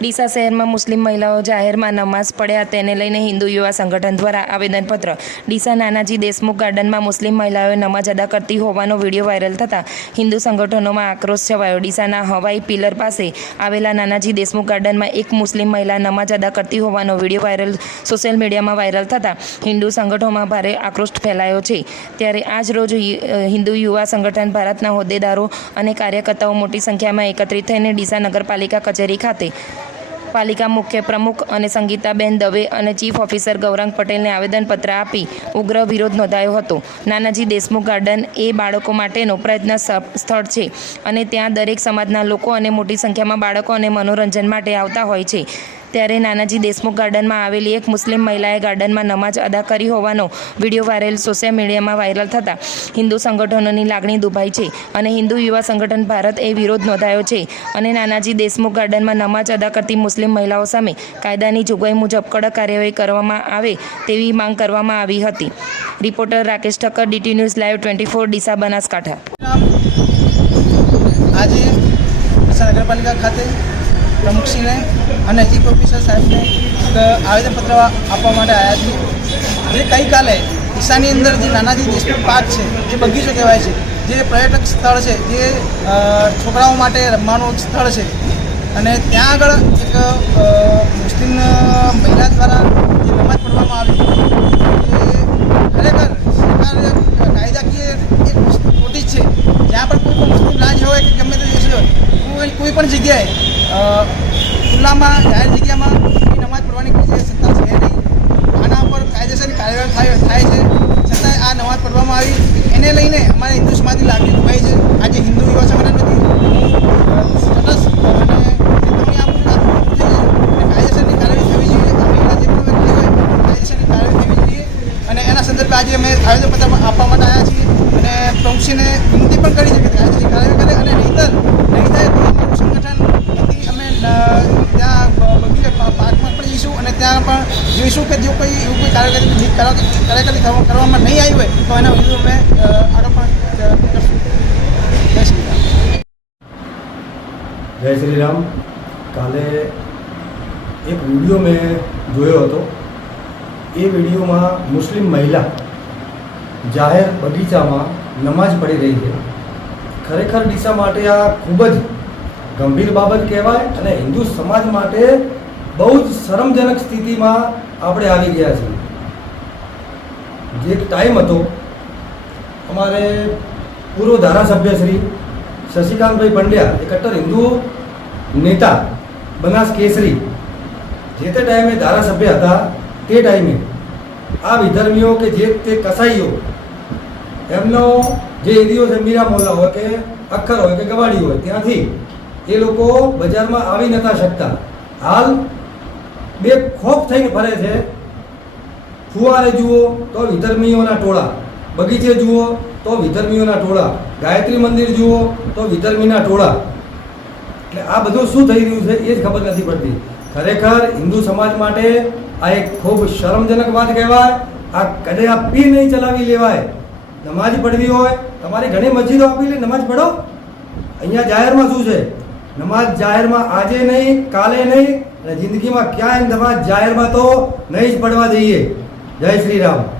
ડીસા શહેરમાં મુસ્લિમ મહિલાઓ જાહેરમાં નમાઝ પડ્યા તેને લઈને હિન્દુ યુવા સંગઠન દ્વારા આવેદનપત્ર. ડીસા નાનાજી દેશમુખ ગાર્ડનમાં મુસ્લિમ મહિલાઓએ નમાઝ અદા કરતી હોવાનો વીડિયો વાયરલ થતાં હિન્દુ સંગઠનોમાં આક્રોશ છવાયો. ડીસાના હવાઈ પિલર પાસે આવેલા નાનાજી દેશમુખ ગાર્ડનમાં એક મુસ્લિમ મહિલા નમાઝ અદા કરતી હોવાનો વીડિયો વાયરલ સોશિયલ મીડિયામાં વાયરલ થતાં હિન્દુ સંગઠનોમાં ભારે આક્રોશ ફેલાયો છે. ત્યારે આજ રોજ હિન્દુ યુવા સંગઠન ભારતના હોદ્દેદારો અને કાર્યકર્તાઓ મોટી સંખ્યામાં એકત્રિત થઈને ડીસા નગરપાલિકા કચેરી ખાતે પાલિકા મુખ્ય પ્રમુખ અને સંગીતાબેન દવે અને ચીફ ઓફિસર ગૌરાંગ પટેલને આવેદનપત્ર આપી ઉગ્ર વિરોધ નોંધાયો હતો. નાનાજી દેશમુખ ગાર્ડન એ બાળકો માટેનો પ્રયત્ન સ્થળ છે અને ત્યાં દરેક સમાજના લોકો અને મોટી સંખ્યામાં બાળકો અને મનોરંજન માટે આવતા હોય છે. ત્યારે નાનાજી દેશમુખ ગાર્ડનમાં આવેલી એક મુસ્લિમ મહિલાએ ગાર્ડનમાં નમાજ અદા કરી હોવાનો વીડિયો વાયરલ સોશિયલ મીડિયામાં વાયરલ થતાં હિન્દુ સંગઠનોની લાગણી દુભાઈ છે અને હિન્દુ યુવા સંગઠન ભારત એ વિરોધ નોંધાયો છે અને નાનાજી દેશમુખ ગાર્ડનમાં નમાજ અદા કરતી મુસ્લિમ મહિલાઓ સામે કાયદાની જોગવાઈ મુજબ કડક કાર્યવાહી કરવામાં આવે તેવી માંગ કરવામાં આવી હતી. Reporter Rakesh Thakkar, DT news live twenty four, Deesa Banaskantha. આજે નગરપાલિકા ખાતે પ્રમુખશ્રીને અને ચીફ ઓફિસર સાહેબને આવેદનપત્ર આપવા માટે આવ્યા છીએ. જે ગઈકાલે ઈશાની અંદર જે નાનાજી દેશમુખ પાર્ક છે, જે બગીચો કહેવાય છે, જે પર્યટક સ્થળ છે, જે છોકરાઓ માટે રમવાનું સ્થળ છે. અને ત્યાં આગળ એક મુસ્લિમ મહિલા દ્વારા જે નમાજ પઢવામાં આવી જે ખરેખર સરકાર કાયદાકીય એક ખોટી જ છે. જ્યાં પણ કોઈ પણ મુસ્લિમ રાજ્ય હોય કે ગમે તે દેશ હોય કોઈ પણ જગ્યાએ ખુલ્લામાં, જાહેર જગ્યામાં એ નમાજ પડવાની કોઈ સત્તા છે નહીં. આના પર કાયદેસરની કાર્યવાહી થાય થાય છે. છતાંય આ નમાજ પડવામાં આવી. એને લઈને અમારે હિન્દુ સમાજની લાગણી દુભાઈ છે. આજે હિન્દુ યુવા સંગઠન વતી સરસ અને ચેતવણી આપું કાર્યવાહી થવી જોઈએ. અમે જે પણ વ્યક્તિ જોઈએ. અને એના સંદર્ભે આજે અમે આવેદનપત્ર આપવા માટે આવ્યા છીએ. અને પ્રમુખસિંહને વિનંતી પણ કરી છે કે કાર્યવાહી કરે અને નહીતર નહીં થાય તો અમારું સંગઠન વતી અમે અ, ત્યાં બ- બગીચા પા- પાર્કમાં પણ જઈશું અને ત્યાં પણ જોઈશું કે જો કોઈ એવું કોઈ કાર્યકરી કરવામાં નહીં આવી હોય તો એના વિરુદ્ધ અમે અ, આગળ પણ અ, કરશું. જય શ્રી રામ જય શ્રી રામ કાલે એક વીડિયો મેં જોયો હતો. એ વિડીયોમાં મુસ્લિમ મહિલા જાહેર બગીચામાં નમાઝ પડી રહી છે. ખરેખર દિશા માટે આ ખૂબ જ ગંભીર બાબત કહેવાય અને હિન્દુ સમાજ માટે બહુ જ શરમજનક સ્થિતિમાં આપણે આવી ગયા છીએ. જે ટાઈમ હતો, અમારે પૂર્વ ધારાસભ્ય શ્રી શશિકાંતભાઈ પંડ્યા, એ કટ્ટર હિન્દુ નેતા બનાસ કેસરી, જે તે ટાઈમે ધારાસભ્ય હતા, તે ટાઈમે આ વિધર્મીઓ કે જે તે કસાઈઓ, એમનો જે એરિયો છે, મીરા મોલ્લા હોય કે અખ્ખર હોય કે ગવાડી હોય, ત્યાંથી એ લોકો બજારમાં આવી નતા શકતા. હાલ બે ખોફ થઈને ફરે છે. ફુવારે જુઓ તો વિધર્મીઓના ટોળા, બગીચે જુઓ તો વિધર્મીઓના ટોળા, ગાયત્રી મંદિર જુઓ તો વિધર્મીના ટોળા. એટલે આ બધું શું થઈ રહ્યું છે એ જ ખબર નથી પડતી. ખરેખર હિન્દુ સમાજ માટે આ એક ખૂબ શરમજનક વાત કહેવાય, આ કદે આ પી નહીં ચલાવી લેવાય. નમાજ પઢવી હોય, તમારી ઘણી મસ્જિદો આપી લે, નમાજ પઢો. અહીંયા જાહેરમાં શું છે? નમાજ જાહેરમાં આજે નહીં, કાલે નહીં, અને જિંદગીમાં ક્યાંય નમાજ જાહેરમાં તો નહીં જ પડવા દઈએ. જય શ્રી રામ.